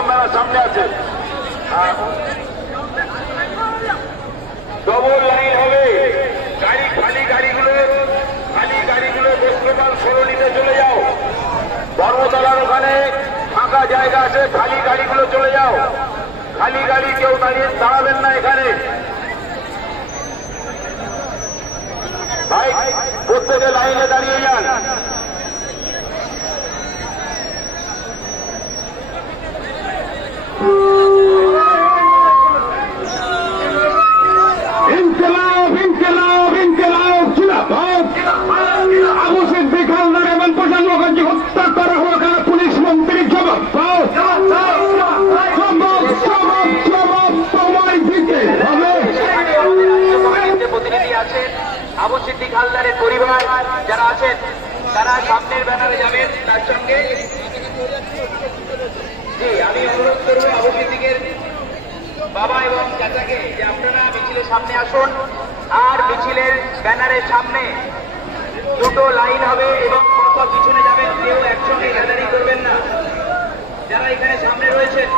মেলার সামনে আছে। হ্যাঁ। ডবল লাইন হবে। গাড়ি খালি গাড়িগুলো খালি গাড়িগুলো বস্ত্রপাল সরণিতে চলে যাও। ধর্মতলার ওখানে ফাঁকা জায়গা আছে, খালি গাড়িগুলো চলে যাও। খালি গাড়ি কেউ দাঁড়িয়ে দাঁড়াবেন না এখানে। ভাই, প্রত্যেকে লাইনে দাঁড়িয়ে যান। সিদ্দিক হালদারের পরিবার যারা আছেন, তারা সামনের ব্যানারে যাবেন, তার সঙ্গে জি, আমি অনুরোধ করব আবু সিদ্দিকের বাবা এবং চাচাকে যে আপনারা মিছিলের সামনে আসুন, আর মিছিলের ব্যানারের সামনে দুটো লাইন হবে এবং কত পিছনে যাবেন কেউ একসঙ্গে গ্যাদারিং করবেন না। যারা এখানে সামনে রয়েছেন